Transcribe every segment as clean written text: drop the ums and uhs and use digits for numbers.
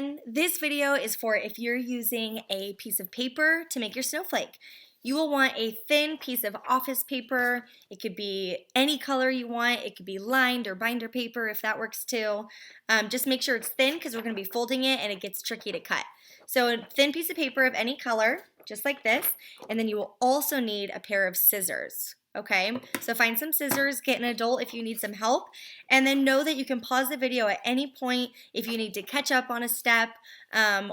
everyone. This video is for if you're using a piece of paper to make your snowflake. You will want a thin piece of office paper. It could be any color you want. It could be lined or binder paper if that works too. Just make sure it's thin because we're going to be folding it and it gets tricky to cut. So a thin piece of paper of any color, just like this, and then you will also need a pair of scissors. Okay, so find some scissors, get an adult if you need some help, and then know that you can pause the video at any point if you need to catch up on a step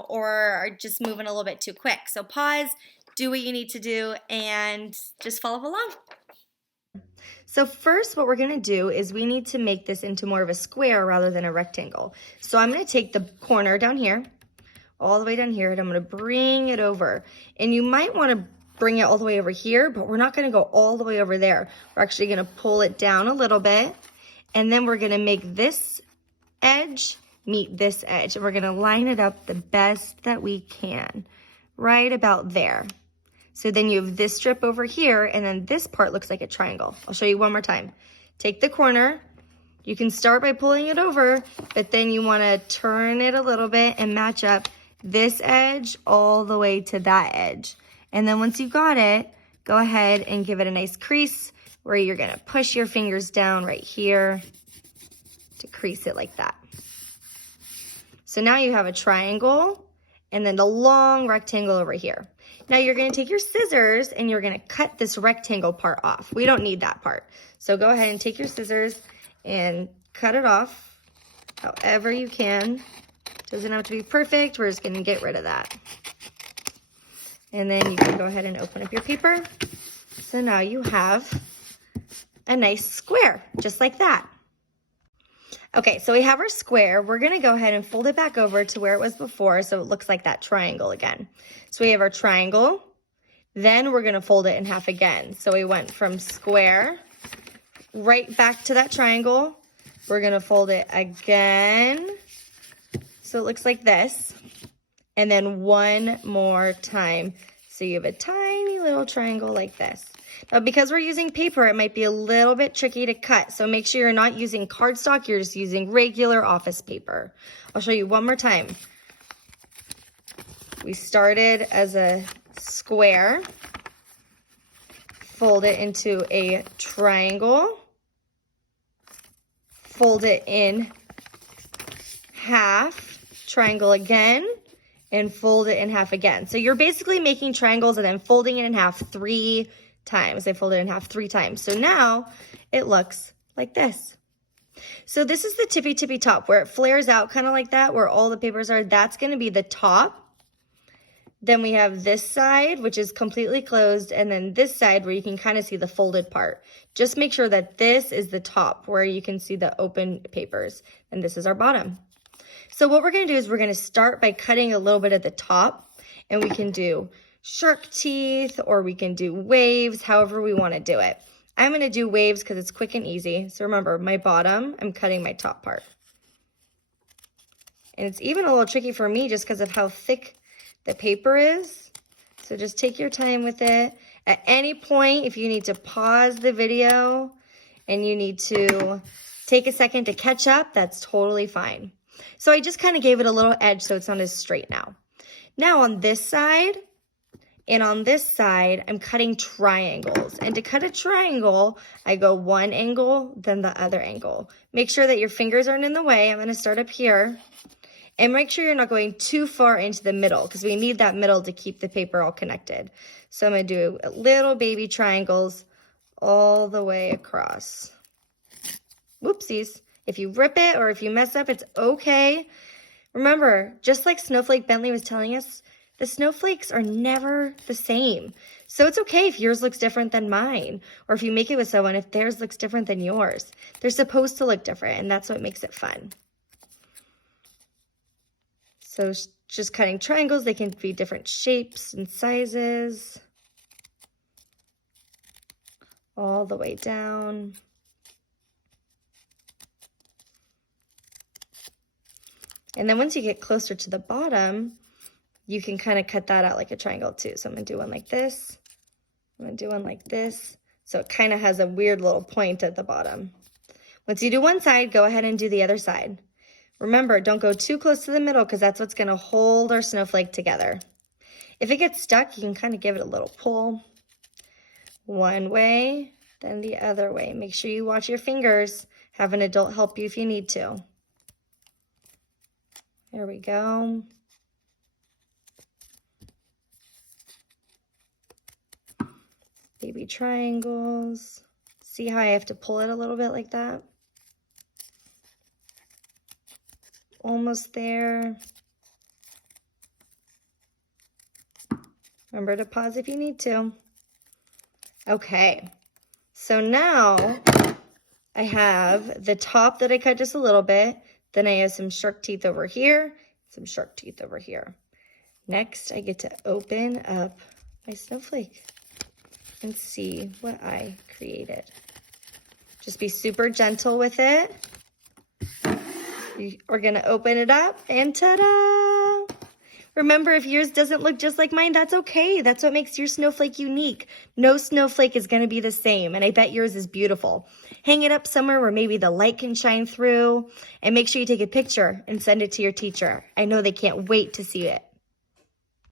or are just moving a little bit too quick. So pause, do what you need to do, and just follow along. So first what we're going to do is we need to make this into more of a square rather than a rectangle. So I'm going to take the corner down here, all the way down here, and I'm going to bring it over. And you might want to bring it all the way over here, but we're not going to go all the way over there. We're actually going to pull it down a little bit, and then we're going to make this edge meet this edge, and we're going to line it up the best that we can, right about there. So then you have this strip over here, and then this part looks like a triangle. I'll show you one more time. Take the corner. You can start by pulling it over, but then you want to turn it a little bit and match up this edge all the way to that edge. And then once you got it, go ahead and give it a nice crease where you're going to push your fingers down right here to crease it like that. So now you have a triangle and then the long rectangle over here. Now you're going to take your scissors and you're going to cut this rectangle part off. We don't need that part. So go ahead and take your scissors and cut it off however you can. Doesn't have to be perfect. We're just going to get rid of that. And then you can go ahead and open up your paper. So now you have a nice square, just like that. Okay, so we have our square. We're gonna go ahead and fold it back over to where it was before so it looks like that triangle again. So we have our triangle, then we're gonna fold it in half again. So we went from square right back to that triangle. We're gonna fold it again. So it looks like this. And then one more time. So you have a tiny little triangle like this. Now, because we're using paper, it might be a little bit tricky to cut. So make sure you're not using cardstock, you're just using regular office paper. I'll show you one more time. We started as a square, fold it into a triangle, fold it in half, triangle again, and fold it in half again. So you're basically making triangles and then folding it in half 3 times. I fold it in half 3 times. So now it looks like this. So this is the tippy top where it flares out kind of like that, where all the papers are. That's going to be the top. Then we have this side, which is completely closed, and then this side where you can kind of see the folded part. Just make sure that this is the top where you can see the open papers, and this is our bottom. So what we're going to do is we're going to start by cutting a little bit at the top, and we can do shark teeth or we can do waves, however we want to do it. I'm going to do waves because it's quick and easy. So remember, my bottom, I'm cutting my top part. And it's even a little tricky for me just because of how thick the paper is. So just take your time with it. At any point, if you need to pause the video and you need to take a second to catch up, that's totally fine. So I just kind of gave it a little edge so it's not as straight now. Now on this side and on this side, I'm cutting triangles. And to cut a triangle, I go one angle, then the other angle. Make sure that your fingers aren't in the way. I'm going to start up here. And make sure you're not going too far into the middle because we need that middle to keep the paper all connected. So I'm going to do little baby triangles all the way across. Whoopsies. If you rip it or if you mess up, it's okay. Remember, just like Snowflake Bentley was telling us, the snowflakes are never the same. So it's okay if yours looks different than mine, or if you make it with someone, if theirs looks different than yours. They're supposed to look different, and that's what makes it fun. So just cutting triangles, they can be different shapes and sizes. All the way down. And then once you get closer to the bottom, you can kind of cut that out like a triangle too. So I'm going to do one like this. I'm going to do one like this. So it kind of has a weird little point at the bottom. Once you do one side, go ahead and do the other side. Remember, don't go too close to the middle because that's what's going to hold our snowflake together. If it gets stuck, you can kind of give it a little pull. One way, then the other way. Make sure you watch your fingers. Have an adult help you if you need to. There we go. Baby triangles. See how I have to pull it a little bit like that? Almost there. Remember to pause if you need to. Okay, so now I have the top that I cut just a little bit. Then I have some shark teeth over here, some shark teeth over here. Next, I get to open up my snowflake and see what I created. Just be super gentle with it. We're gonna open it up and ta-da! Remember, if yours doesn't look just like mine, that's okay. That's what makes your snowflake unique. No snowflake is gonna be the same, and I bet yours is beautiful. Hang it up somewhere where maybe the light can shine through, and make sure you take a picture and send it to your teacher. I know they can't wait to see it.